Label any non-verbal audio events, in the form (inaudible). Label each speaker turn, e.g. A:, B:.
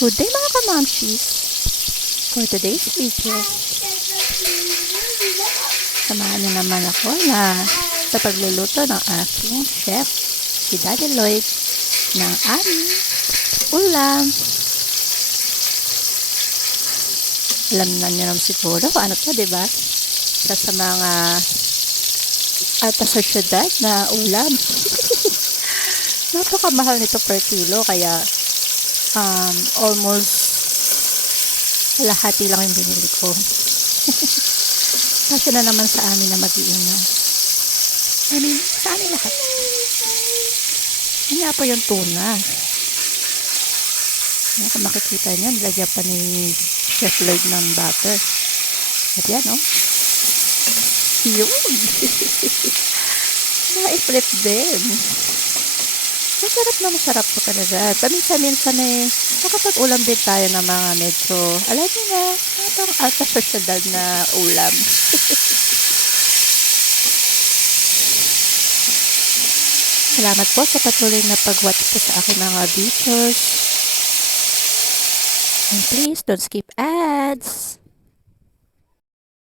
A: Good day mga kamamshis! For today's video, samahan niyo naman ako na sa pagluluto ng aking chef, si Daddy Lloyd, ng aming ulam. Alam na niyo naman siguro kung ano to, di ba? Isa sa mga alta sosyedad na ulam. (laughs) Napakamahal nito per kilo, kaya um, almost lahati lang yung binili ko. (laughs) Kasi na naman sa amin na mag-iina. I mean, sa amin lahat. Nga po yung tuna. Yan, kung makikita nyo, nilagyan pa ni Chef Lloyd ng butter. At yan, oh. Yun. (laughs) Na-flip din. Masarap na masarap po talaga. Paminsan-minsan eh, nakapag-ulam din tayo ng mga medyo, alam niyo na, parang alta sosyedad na ulam. (laughs) Salamat po sa patuloy na pag-watch po sa aking mga videos. And please don't skip ads.